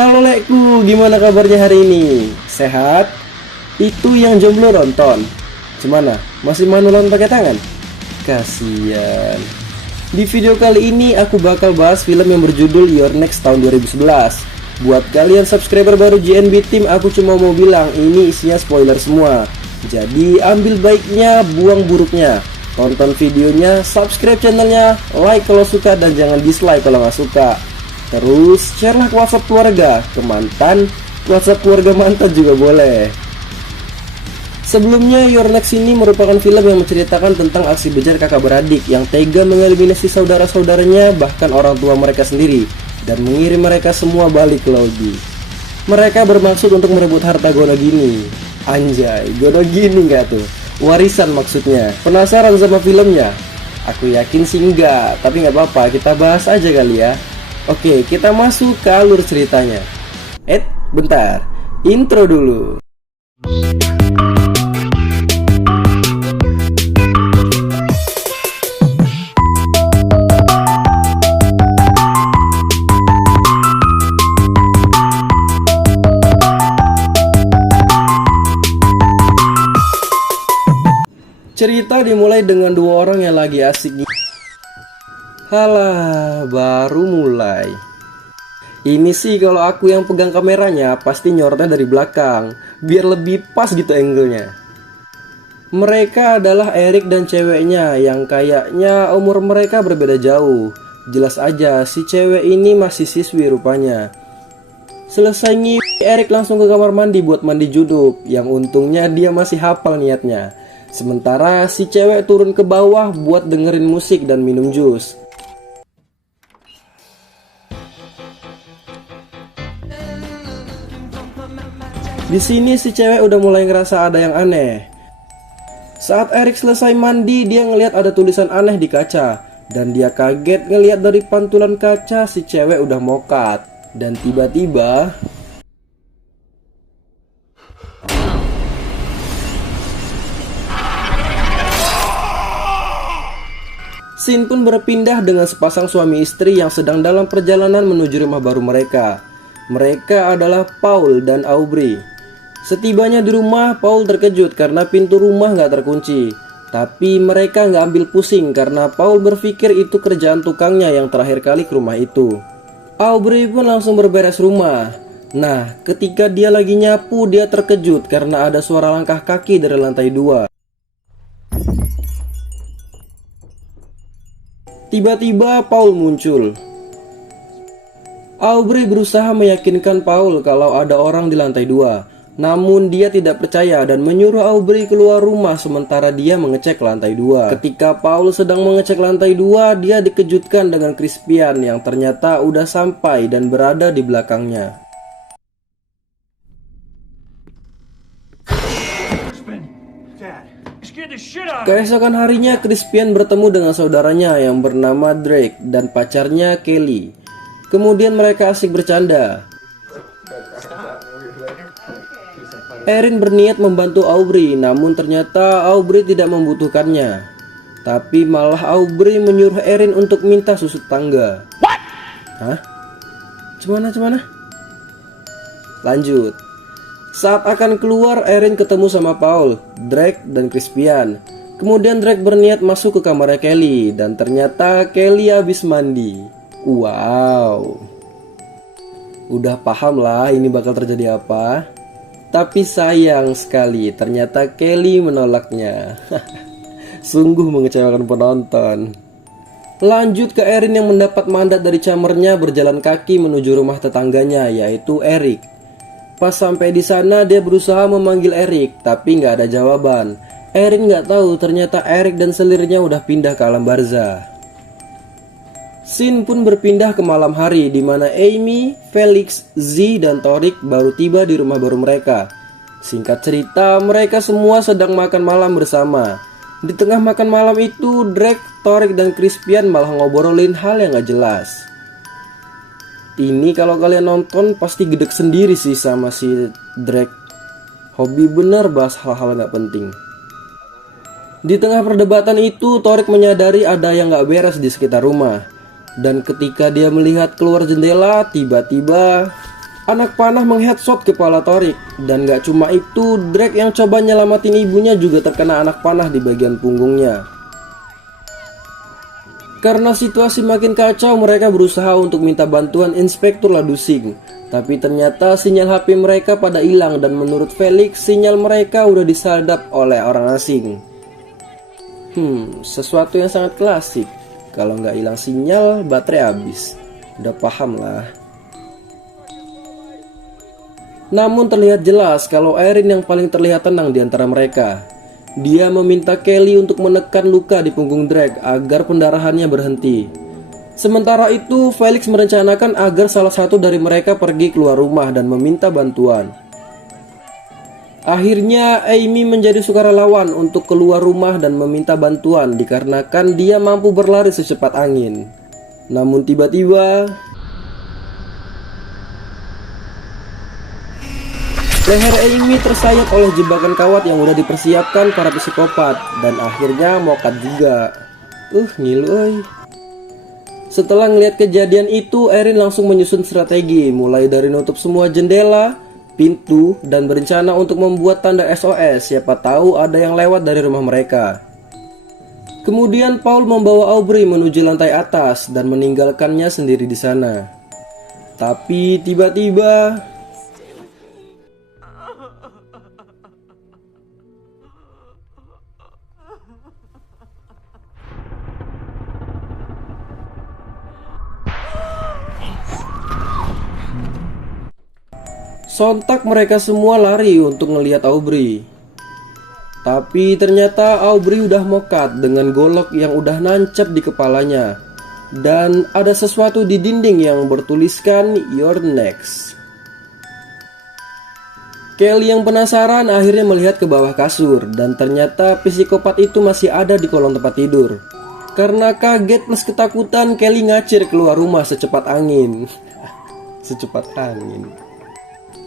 Halo lekku, gimana kabarnya hari ini? Sehat? Itu yang jomblo nonton. Gimana? Masih manualan pakai tangan? Kasian. Di video kali ini aku bakal bahas film yang berjudul Your Next tahun 2011. Buat kalian subscriber baru JNB Team, aku cuma mau bilang ini isinya spoiler semua. Jadi ambil baiknya, buang buruknya. Tonton videonya, subscribe channelnya, like kalau suka dan jangan dislike kalau nggak suka. Terus share lah ke WhatsApp keluarga, ke mantan, WhatsApp keluarga mantan juga boleh. Sebelumnya, Your Next ini merupakan film yang menceritakan tentang aksi bejat kakak beradik yang tega mengeliminasi saudara-saudaranya, bahkan orang tua mereka sendiri, dan mengirim mereka semua balik ke Logi. Mereka bermaksud untuk merebut harta Gonogini. Anjay, Gonogini nggak tuh? Warisan maksudnya. Penasaran sama filmnya? Aku yakin sih enggak, tapi nggak apa-apa, kita bahas aja kali ya. Oke, kita masuk ke alur ceritanya. Bentar, intro dulu. Cerita dimulai dengan dua orang yang lagi asik. Halah, baru mulai. Ini sih kalau aku yang pegang kameranya pasti nyorotnya dari belakang, biar lebih pas gitu angle-nya. Mereka adalah Erik dan ceweknya yang kayaknya umur mereka berbeda jauh. Jelas aja si cewek ini masih siswi rupanya. Selesai Erik langsung ke kamar mandi buat mandi junub, yang untungnya dia masih hafal niatnya. Sementara si cewek turun ke bawah buat dengerin musik dan minum jus. Di sini si cewek udah mulai ngerasa ada yang aneh. Saat Erik selesai mandi, dia ngelihat ada tulisan aneh di kaca, dan dia kaget ngelihat dari pantulan kaca si cewek udah mokat. Dan tiba-tiba scene pun berpindah dengan sepasang suami istri yang sedang dalam perjalanan menuju rumah baru mereka. Mereka adalah Paul dan Aubrey. Setibanya di rumah, Paul terkejut karena pintu rumah nggak terkunci. Tapi mereka nggak ambil pusing karena Paul berpikir itu kerjaan tukangnya yang terakhir kali ke rumah itu. Aubrey pun langsung berberes rumah. Nah, ketika dia lagi nyapu, dia terkejut karena ada suara langkah kaki dari lantai 2. Tiba-tiba Paul muncul. Aubrey berusaha meyakinkan Paul kalau ada orang di lantai 2. Namun dia tidak percaya dan menyuruh Aubrey keluar rumah sementara dia mengecek lantai 2. Ketika Paul sedang mengecek lantai 2, dia dikejutkan dengan Crispian yang ternyata udah sampai dan berada di belakangnya. Keesokan harinya, Crispian bertemu dengan saudaranya yang bernama Drake dan pacarnya Kelly. Kemudian mereka asik bercanda. Erin berniat membantu Aubrey, namun ternyata Aubrey tidak membutuhkannya. Tapi malah Aubrey menyuruh Erin untuk minta susut tangga. Hah? Cemana? Lanjut. Saat akan keluar, Erin ketemu sama Paul, Drake, dan Crispian. Kemudian Drake berniat masuk ke kamarnya Kelly, dan ternyata Kelly habis mandi. Wow. Udah paham lah ini bakal terjadi apa. Tapi sayang sekali, ternyata Kelly menolaknya. Sungguh mengecewakan penonton. Lanjut ke Erin yang mendapat mandat dari camernya berjalan kaki menuju rumah tetangganya, yaitu Erik. Pas sampai di sana, dia berusaha memanggil Erik, tapi nggak ada jawaban. Erin nggak tahu ternyata Erik dan selirnya udah pindah ke alam barzah. Scene pun berpindah ke malam hari di mana Amy, Felix, Z, dan Torik baru tiba di rumah baru mereka. Singkat cerita, mereka semua sedang makan malam bersama. Di tengah makan malam itu, Drake, Torik, dan Crispian malah ngobrolin hal yang gak jelas. Ini kalau kalian nonton pasti gedek sendiri sih sama si Drake. Hobi bener bahas hal-hal gak penting. Di tengah perdebatan itu, Torik menyadari ada yang gak beres di sekitar rumah. Dan ketika dia melihat keluar jendela, tiba-tiba Anak panah mengheadshot kepala Torik. Dan gak cuma itu, Drake yang coba nyelamatin ibunya juga terkena anak panah di bagian punggungnya. Karena situasi makin kacau, mereka berusaha untuk minta bantuan Inspektur Ladusing. Tapi ternyata sinyal HP mereka pada hilang dan menurut Felix, sinyal mereka udah disadap oleh orang asing. Sesuatu yang sangat klasik. Kalau nggak hilang sinyal, baterai habis. Udah paham lah. Namun terlihat jelas kalau Erin yang paling terlihat tenang di antara mereka. Dia meminta Kelly untuk menekan luka di punggung Drake agar pendarahannya berhenti. Sementara itu, Felix merencanakan agar salah satu dari mereka pergi keluar rumah dan meminta bantuan. Akhirnya Amy menjadi sukarelawan untuk keluar rumah dan meminta bantuan dikarenakan dia mampu berlari secepat angin. Namun tiba-tiba leher Amy tersayat oleh jebakan kawat yang udah dipersiapkan para psikopat dan akhirnya mokat juga. Ngilu euy. Setelah ngeliat kejadian itu, Erin langsung menyusun strategi, mulai dari nutup semua jendela, pintu, dan berencana untuk membuat tanda SOS, siapa tahu ada yang lewat dari rumah mereka. Kemudian Paul membawa Aubrey menuju lantai atas dan meninggalkannya sendiri di sana. Tapi tiba-tiba sontak mereka semua lari untuk ngelihat Aubrey. Tapi ternyata Aubrey udah mokat dengan golok yang udah nancap di kepalanya. Dan ada sesuatu di dinding yang bertuliskan "You're next". Kelly yang penasaran akhirnya melihat ke bawah kasur. Dan ternyata psikopat itu masih ada di kolong tempat tidur. Karena kaget plus ketakutan, Kelly ngacir keluar rumah secepat angin. Secepat angin.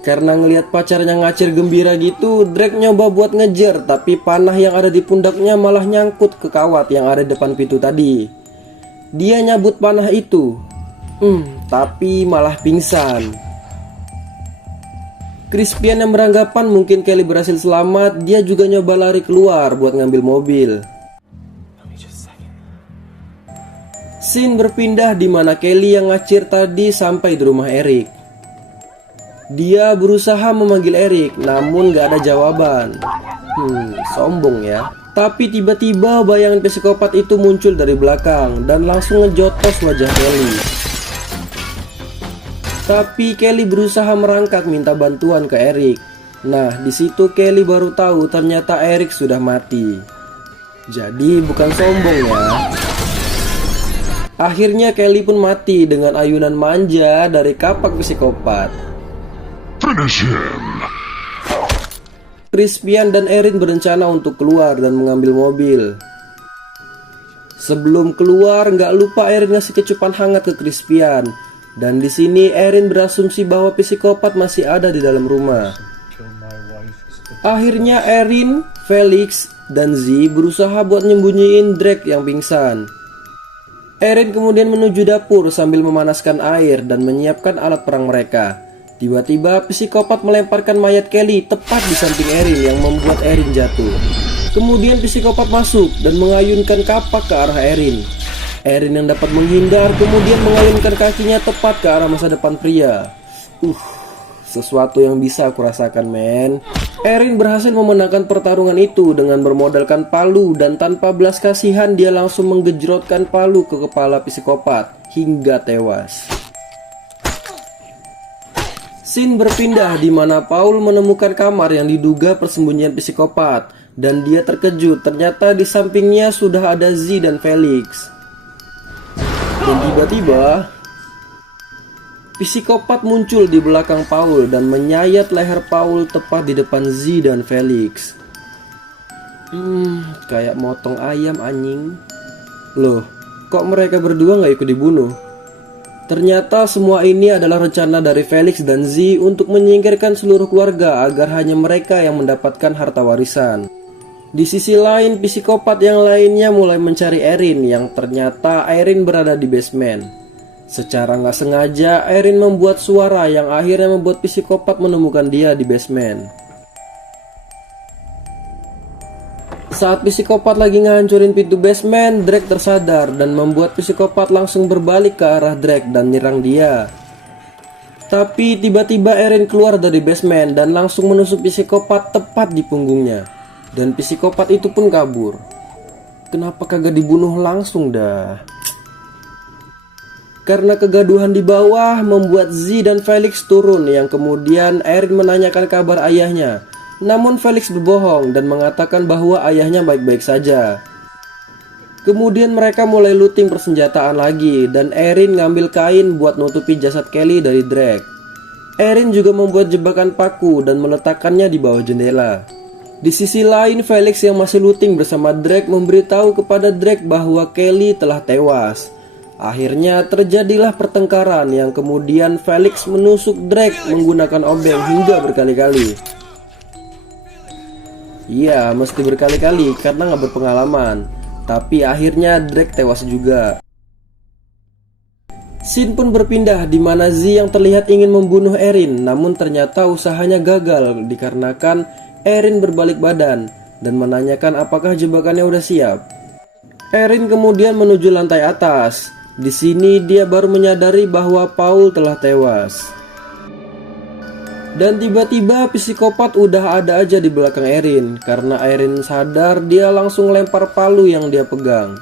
Karena ngelihat pacarnya ngacir gembira gitu, Drake nyoba buat ngejar, tapi panah yang ada di pundaknya malah nyangkut ke kawat yang ada di depan pintu tadi. Dia nyabut panah itu, tapi malah pingsan. Crispian yang beranggapan mungkin Kelly berhasil selamat, dia juga nyoba lari keluar buat ngambil mobil. Scene berpindah di mana Kelly yang ngacir tadi sampai di rumah Eric. Dia berusaha memanggil Eric, namun gak ada jawaban. Sombong ya. Tapi tiba-tiba bayangan psikopat itu muncul dari belakang dan langsung ngejotos wajah Kelly. Tapi Kelly berusaha merangkak minta bantuan ke Eric. Nah, di situ Kelly baru tahu ternyata Eric sudah mati. Jadi bukan sombong ya. Akhirnya Kelly pun mati dengan ayunan manja dari kapak psikopat. Finish him. Crispian dan Erin berencana untuk keluar dan mengambil mobil. Sebelum keluar, nggak lupa Erin ngasih kecupan hangat ke Crispian. Dan di sini Erin berasumsi bahwa psikopat masih ada di dalam rumah. Akhirnya Erin, Felix, dan Z berusaha buat nyembunyiin Drake yang pingsan. Erin kemudian menuju dapur sambil memanaskan air dan menyiapkan alat perang mereka. Tiba-tiba psikopat melemparkan mayat Kelly tepat di samping Erin yang membuat Erin jatuh. Kemudian psikopat masuk dan mengayunkan kapak ke arah Erin. Erin yang dapat menghindar kemudian mengayunkan kakinya tepat ke arah masa depan pria. Sesuatu yang bisa aku rasakan, men. Erin berhasil memenangkan pertarungan itu dengan bermodalkan palu dan tanpa belas kasihan dia langsung menggejrotkan palu ke kepala psikopat hingga tewas. Scene berpindah di mana Paul menemukan kamar yang diduga persembunyian psikopat dan dia terkejut ternyata di sampingnya sudah ada Z dan Felix. Dan tiba-tiba psikopat muncul di belakang Paul dan menyayat leher Paul tepat di depan Z dan Felix. Kayak motong ayam anjing. Loh, kok mereka berdua gak ikut dibunuh? Ternyata semua ini adalah rencana dari Felix dan Z untuk menyingkirkan seluruh keluarga agar hanya mereka yang mendapatkan harta warisan. Di sisi lain, psikopat yang lainnya mulai mencari Erin yang ternyata Erin berada di basement. Secara nggak sengaja, Erin membuat suara yang akhirnya membuat psikopat menemukan dia di basement. Saat psikopat lagi ngancurin pintu basement, Drake tersadar dan membuat psikopat langsung berbalik ke arah Drake dan nyerang dia. Tapi tiba-tiba Erin keluar dari basement dan langsung menusuk psikopat tepat di punggungnya. Dan psikopat itu pun kabur. Kenapa kagak dibunuh langsung dah? Karena kegaduhan di bawah membuat Z dan Felix turun, yang kemudian Erin menanyakan kabar ayahnya. Namun Felix berbohong dan mengatakan bahwa ayahnya baik-baik saja. Kemudian mereka mulai looting persenjataan lagi dan Erin ngambil kain buat nutupi jasad Kelly dari Drake. Erin juga membuat jebakan paku dan meletakkannya di bawah jendela. Di sisi lain, Felix yang masih looting bersama Drake memberitahu kepada Drake bahwa Kelly telah tewas. Akhirnya terjadilah pertengkaran yang kemudian Felix menusuk Drake menggunakan obeng hingga berkali-kali. Iya, mesti berkali-kali karena nggak berpengalaman. Tapi akhirnya Drake tewas juga. Scene pun berpindah di mana Z yang terlihat ingin membunuh Erin, namun ternyata usahanya gagal dikarenakan Erin berbalik badan dan menanyakan apakah jebakannya udah siap. Erin kemudian menuju lantai atas. Di sini dia baru menyadari bahwa Paul telah tewas. Dan tiba-tiba psikopat udah ada aja di belakang Erin. Karena Erin sadar, dia langsung lempar palu yang dia pegang.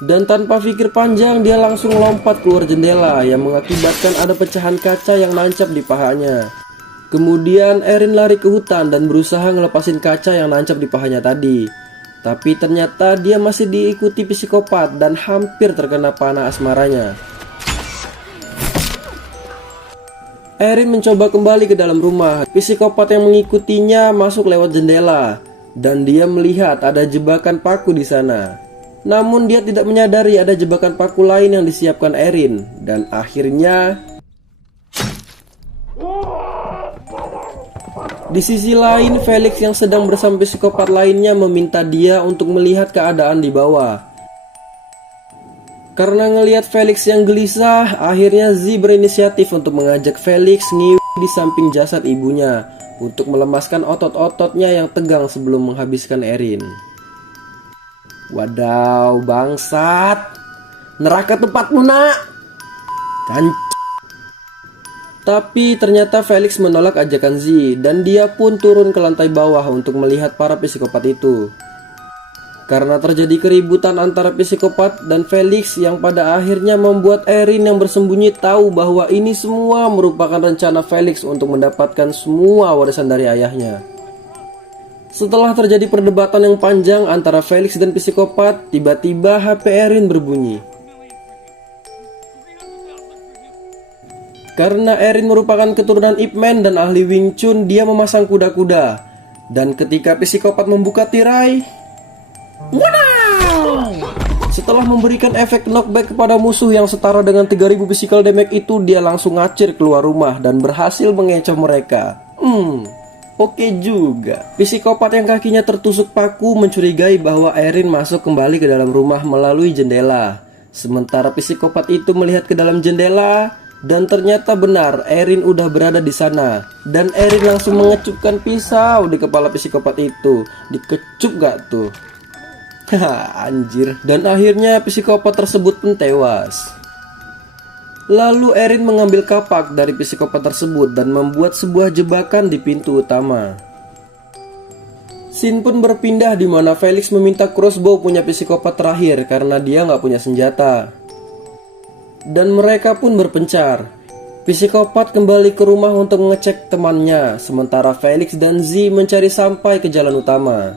Dan tanpa pikir panjang, dia langsung lompat keluar jendela yang mengakibatkan ada pecahan kaca yang nancap di pahanya. Kemudian Erin lari ke hutan dan berusaha ngelepasin kaca yang nancap di pahanya tadi. Tapi ternyata dia masih diikuti psikopat dan hampir terkena panah asmaranya. Erin mencoba kembali ke dalam rumah. Psikopat yang mengikutinya masuk lewat jendela dan dia melihat ada jebakan paku di sana. Namun dia tidak menyadari ada jebakan paku lain yang disiapkan Erin. Dan akhirnya di sisi lain, Felix yang sedang bersama psikopat lainnya meminta dia untuk melihat keadaan di bawah. Karena ngelihat Felix yang gelisah, akhirnya Z berinisiatif untuk mengajak Felix ngiwi di samping jasad ibunya untuk melemaskan otot-ototnya yang tegang sebelum menghabiskan Erin. Wadaw, bangsat. Neraka tempatmu, nak. Tapi ternyata Felix menolak ajakan Z dan dia pun turun ke lantai bawah untuk melihat para psikopat itu. Karena terjadi keributan antara psikopat dan Felix yang pada akhirnya membuat Erin yang bersembunyi tahu bahwa ini semua merupakan rencana Felix untuk mendapatkan semua warisan dari ayahnya. Setelah terjadi perdebatan yang panjang antara Felix dan psikopat, tiba-tiba HP Erin berbunyi. Karena Erin merupakan keturunan Ip Man dan ahli Wing Chun, dia memasang kuda-kuda. Dan ketika psikopat membuka tirai, wow! Setelah memberikan efek knockback kepada musuh yang setara dengan 3000 physical damage itu, dia langsung ngacir keluar rumah dan berhasil mengecoh mereka. Oke juga. Psikopat yang kakinya tertusuk paku mencurigai bahwa Erin masuk kembali ke dalam rumah melalui jendela. Sementara psikopat itu melihat ke dalam jendela dan ternyata benar, Erin udah berada di sana. Dan Erin langsung mengecupkan pisau di kepala psikopat itu. Dikecup gak tuh? Haha, anjir. Dan akhirnya psikopat tersebut pun tewas. Lalu Erin mengambil kapak dari psikopat tersebut dan membuat sebuah jebakan di pintu utama. Scene pun berpindah di mana Felix meminta crossbow punya psikopat terakhir karena dia nggak punya senjata. Dan mereka pun berpencar. Psikopat kembali ke rumah untuk mengecek temannya, sementara Felix dan Z mencari sampai ke jalan utama.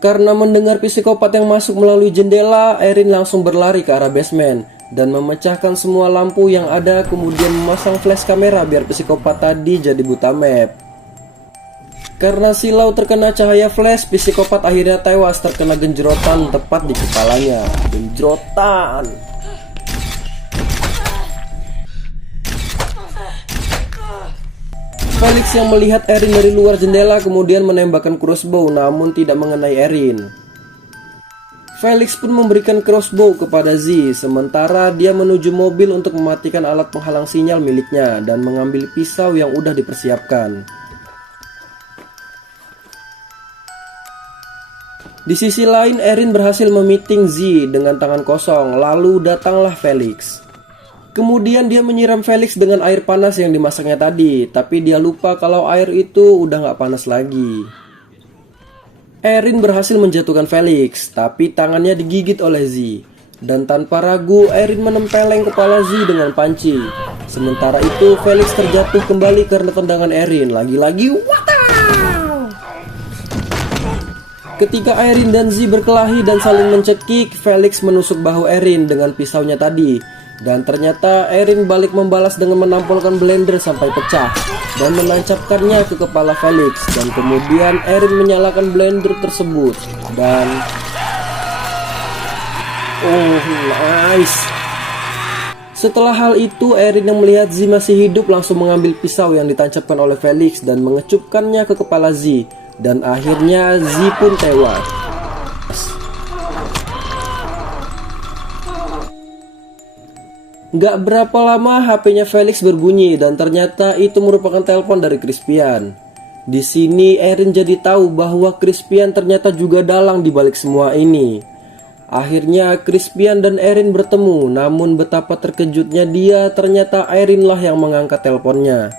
Karena mendengar psikopat yang masuk melalui jendela, Erin langsung berlari ke arah basement dan memecahkan semua lampu yang ada, kemudian memasang flash kamera biar psikopat tadi jadi buta map. Karena silau terkena cahaya flash, psikopat akhirnya tewas terkena genjrotan tepat di kepalanya. Genjrotan. Felix yang melihat Erin dari luar jendela kemudian menembakkan crossbow namun tidak mengenai Erin. Felix pun memberikan crossbow kepada Z, sementara dia menuju mobil untuk mematikan alat penghalang sinyal miliknya dan mengambil pisau yang udah dipersiapkan. Di sisi lain, Erin berhasil memeeting Z dengan tangan kosong, lalu datanglah Felix. Kemudian dia menyiram Felix dengan air panas yang dimasaknya tadi, tapi dia lupa kalau air itu udah gak panas lagi. Erin berhasil menjatuhkan Felix, tapi tangannya digigit oleh Z. Dan tanpa ragu, Erin menempeleng kepala Z dengan panci. Sementara itu, Felix terjatuh kembali karena tendangan Erin. Lagi-lagi, wow! Ketika Erin dan Z berkelahi dan saling mencekik, Felix menusuk bahu Erin dengan pisaunya tadi. Dan ternyata Erin balik membalas dengan menampolkan blender sampai pecah dan menancapkannya ke kepala Felix. Dan kemudian Erin menyalakan blender tersebut. Dan oh nice. Setelah hal itu, Erin yang melihat Z masih hidup langsung mengambil pisau yang ditancapkan oleh Felix dan mengecupkannya ke kepala Z. Dan akhirnya Z pun tewas. Gak berapa lama HP-nya Felix berbunyi dan ternyata itu merupakan telepon dari Crispian. Di sini Erin jadi tahu bahwa Crispian ternyata juga dalang di balik semua ini. Akhirnya Crispian dan Erin bertemu, namun betapa terkejutnya dia, ternyata Erin lah yang mengangkat teleponnya.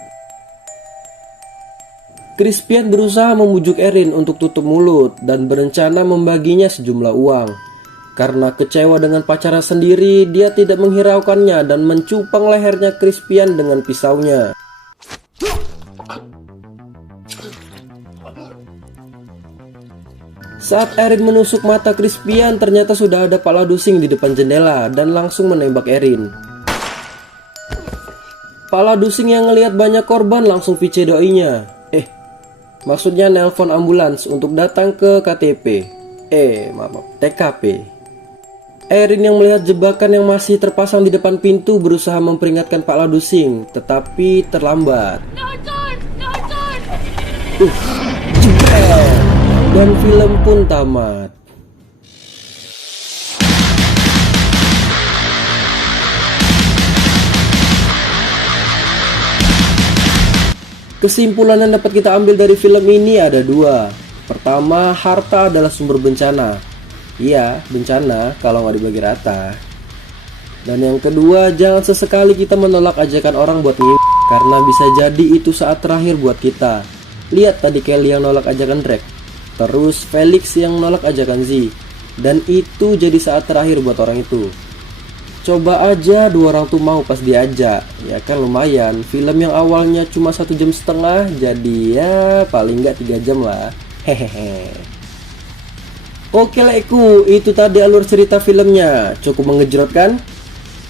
Crispian berusaha membujuk Erin untuk tutup mulut dan berencana membaginya sejumlah uang. Karena kecewa dengan pacarnya sendiri, dia tidak menghiraukannya dan mencupang lehernya Crispian dengan pisaunya. Saat Erin menusuk mata Crispian, ternyata sudah ada Pak Ladusing di depan jendela dan langsung menembak Erin. Pak Ladusing yang ngelihat banyak korban langsung VC doi-nya. Maksudnya nelpon ambulans untuk datang ke TKP. Erin yang melihat jebakan yang masih terpasang di depan pintu berusaha memperingatkan Pak Ladusing, tetapi terlambat. Jebret! Dan film pun tamat. Kesimpulan yang dapat kita ambil dari film ini ada dua. Pertama, harta adalah sumber bencana. Iya, bencana kalau nggak dibagi rata. Dan yang kedua, jangan sesekali kita menolak ajakan orang buat karena bisa jadi itu saat terakhir buat kita. Lihat tadi Kelly yang nolak ajakan Drake, terus Felix yang nolak ajakan Z, dan itu jadi saat terakhir buat orang itu. Coba aja dua orang tuh mau pas diajak, ya kan lumayan. Film yang awalnya cuma 1,5 jam, jadi ya paling nggak 3 jam lah. Hehehe. Oke leku, itu tadi alur cerita filmnya. Cukup mengejrot kan?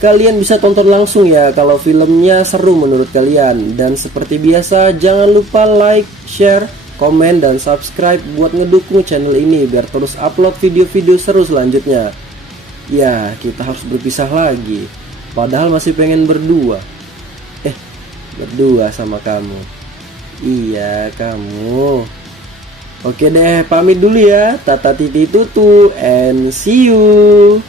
Kalian bisa tonton langsung ya kalau filmnya seru menurut kalian. Dan seperti biasa, jangan lupa like, share, komen, dan subscribe buat ngedukung channel ini biar terus upload video-video seru selanjutnya. Ya, kita harus berpisah lagi. Padahal masih pengen berdua. Berdua sama kamu. Iya, kamu. Oke deh, pamit dulu ya. Tata titi tutu and see you.